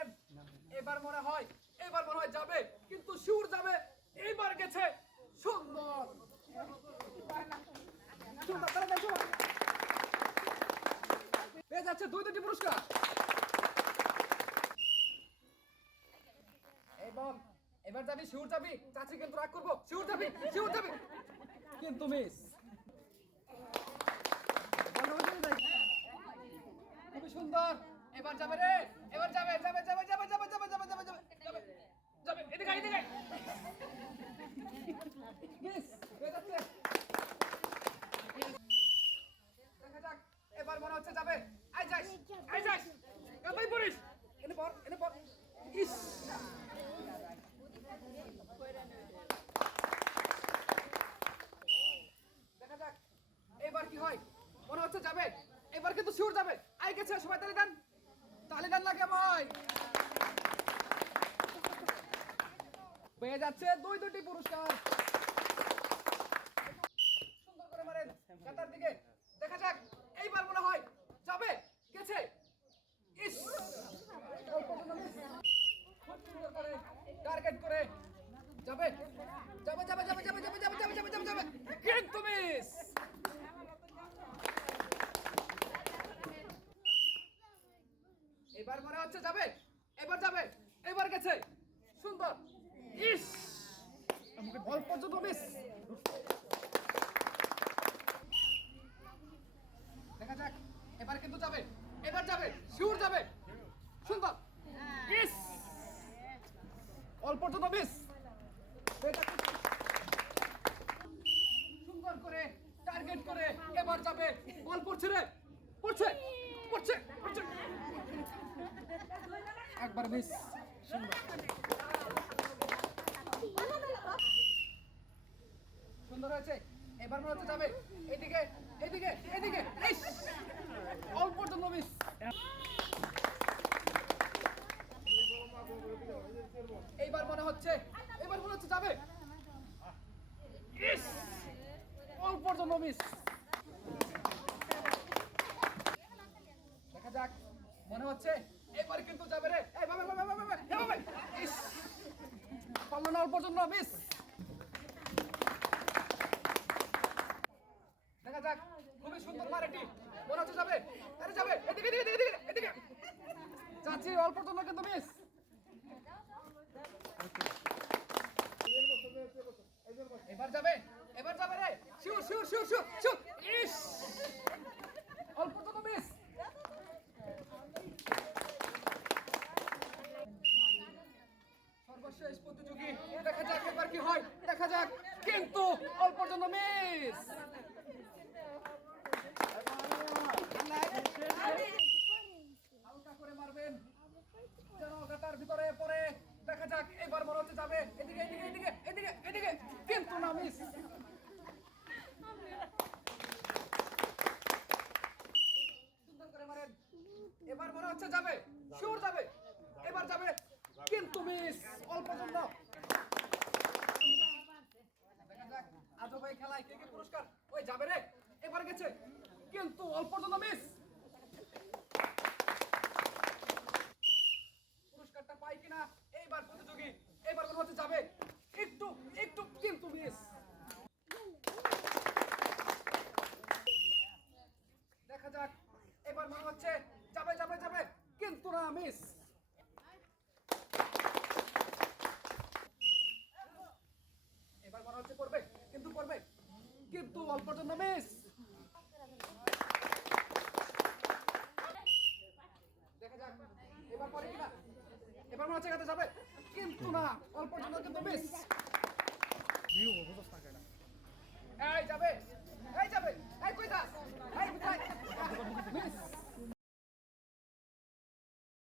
মারেন এবার মনে হয়, এবার মনে হয় যাবে, কিন্তু শিউর যাবে, এইবার গেছে সুন্দর। পেয়ে যাচ্ছে দুই দুটি পুরস্কার। এবং এবার যাবি, শিউর যাবি? চাচি কিন্তু রাগ করব। শিউর যাবি শিউর যাবি। কিন্তু মিস খুবই সুন্দর। এবার যাবে রে। এবার কি হয় মনে হচ্ছে এবার কিন্তু শিওর যাবে আই গেছে সবাই তালি দেন তালি লাগে ভাই পেয়ে যাচ্ছে দুই দুটি পুরস্কার। যাবে? এবার যাবে? এবার গেছে। সুন্দর। ইস! অল্প পর্যন্ত, মিস। দেখা যাক। এবার কিন্তু যাবে। এবার যাবে। শিওর যাবে। সুন্দর। ইস! অল্প পর্যন্ত, মিস সুন্দর করে টার্গেট করে এবার যাবে বল পড়ছে রে পড়ছে পড়ছে পড়ছে একবার মিস সুন্দর হয়েছে? এবার মনে হচ্ছে যাবে। এদিকে এদিকে এদিকে। অল্প পর্যন্ত মিস এইবার মনে হচ্ছে, এবার মনে হচ্ছে যাবে! অল্প পর্যন্ত মিস দেখা যাক, মনে হচ্ছে, এবার কিন্তু যাবে রে। পারল না অল্প মিস দেখা যাক, খুবই সুন্দর মারেটি মনে হচ্ছে যাবে? আরে, যাবে। এদিকে এদিকে এদিকে এদিকে চাচি অল্প জন্য কিন্তু মিস এবার যাবে এবার যাবে রে। Sure sure sure sure sure ইস অল্প জন্য মিস সর্বশেষ প্রতিযোগী দেখা যাক এবার কি হয় দেখা যাক, কিন্তু অল্প জন্য মিস এবার মনে হচ্ছে যাবে। এদিকে যাবে। এবার যাবে। কিন্তু মিস অল্প জন্য দেখা যাক আজব এই খেলায় কে কে পুরস্কার? ওই যাবে রে, এবার গেছে। কিন্তু অল্প জন্য মিস পুরস্কারটা পাই কিনা? এইবার প্রতিযোগী মনে হচ্ছে যাবে। একটু একটু কিন্তু মিস দেখা যাক, এবার মনে হচ্ছে যাবে যাবে যাবে, কিন্তু না মিস এবার মনে হচ্ছে করবে কিন্তু করবে কিন্তু অল্প জন্য মিস এবার পরে এবার মনে হচ্ছে যাবে কিন্তু না অল্প জন্য কিন্তু মিস